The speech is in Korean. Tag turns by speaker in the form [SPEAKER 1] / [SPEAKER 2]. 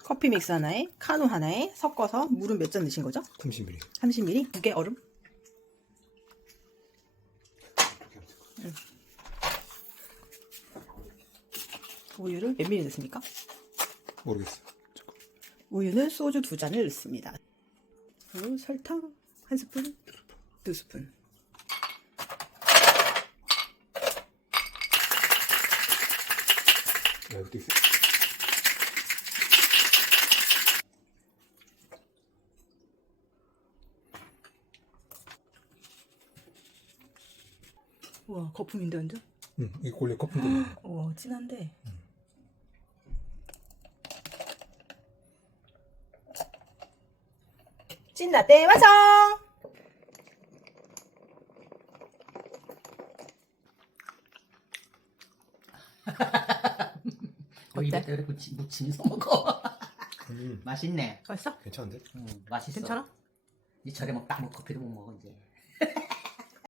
[SPEAKER 1] 커피 믹스 하나에 카누 하나에 섞어서 물은 몇 잔 넣으신 거죠?
[SPEAKER 2] 30ml.
[SPEAKER 1] 30ml? 두 개 얼음? 우유를 몇 ml 넣습니까?
[SPEAKER 2] 모르겠어.
[SPEAKER 1] 우유는 소주 2잔을 넣습니다. 그리고 설탕 1스푼, 2스푼.
[SPEAKER 2] 야, 이것도 있어.
[SPEAKER 1] 우와, 거품인데 완전?
[SPEAKER 2] 응, 이거 원래 거품도.
[SPEAKER 1] 우와, 진한데. 찐라떼 완성!
[SPEAKER 3] 거기다 이렇게 무치면서 먹어. 맛있네.
[SPEAKER 1] 맛있어?
[SPEAKER 2] 괜찮은데?
[SPEAKER 3] 맛있어.
[SPEAKER 1] 괜찮아?
[SPEAKER 3] 이 저래 먹딱 먹고 커피도 못 먹어 이제.